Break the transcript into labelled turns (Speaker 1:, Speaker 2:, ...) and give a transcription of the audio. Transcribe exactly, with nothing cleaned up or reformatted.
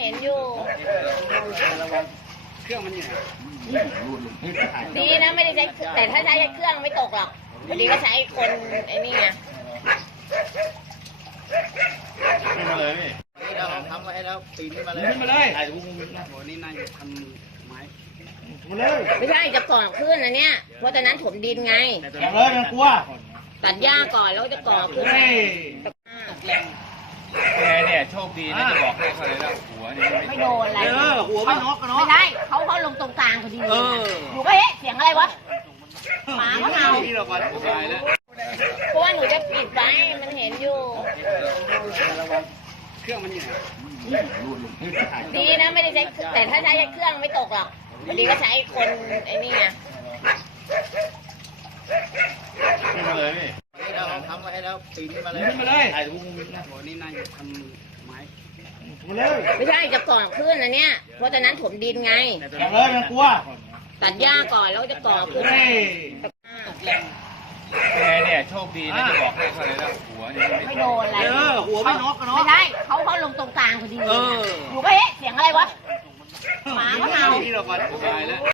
Speaker 1: ห็นอยู่
Speaker 2: เครื่องมันอยู่ไหน
Speaker 1: ดีนะไม่ได้ใช้แต่ถ้าใช้เครื่องไม่ตกหรอกพอดีก็ใช้คนไอ้นี่ไง
Speaker 2: มาเลยพี่เราทำไว้แล้วปีนขึ้นมาเลยขึ้นมาเลยถ่ายรูปโหนี่นายทำไม้มาเลย
Speaker 1: ไม่ใช่จะก่อขึ้นนะเนี่ยเพราะตอนนั้นถมดินไง
Speaker 2: อย่าเลยมันกลัว
Speaker 1: ตัดหญ้าก่อนแล้วจะก่อขึ้น
Speaker 2: ไงเนี่ยโชคดีนะจะบอกให้เขาเลยแล้วหัวนี่
Speaker 1: ไม่โดนอะไร
Speaker 2: เออหัวไม่น็อกกันเนาะ
Speaker 1: ไม่ได้เขาเขาลงตรงกลางพอดีหนูก็เอ๊ะเสียงอะไรวะหมาเขาเห่าเพราะว่าหนูจะปิดไว้มันเห็นอยู่
Speaker 2: เครื่องมันอยู่ไหน
Speaker 1: ดีนะไม่ได้ใช้แต่ถ้าใช้เครื่องไม่ตกหรอกพอดีก็ใช้คนไอ้นี่ไง
Speaker 2: มาเลยพี่เราทำไว้แล้วปีนขึ้นมาเลยขึ้นมาเลยถ่ายรูปโหนี่นายทำไม้มาเลย
Speaker 1: ไม่ใช่จะก่อขึ้นนะเนี่ยเพราะตอนนั้นถมดินไง
Speaker 2: อย่าเลยมันกลัว
Speaker 1: ตัดหญ้าก่อนแล้วจะก่อขึ้นไง
Speaker 2: เนี่ยโชคดีนะจะบอกให้เขาเลยแล้วหัวนี่
Speaker 1: ไม่โดนอะไร
Speaker 2: เออหัวไม่น็อกกันเนาะ
Speaker 1: ไม่ได้เขาเขาลงตรงกลางพอดีหนูก็เอ๊ะเสียงอะไรวะหมาเขาเห่า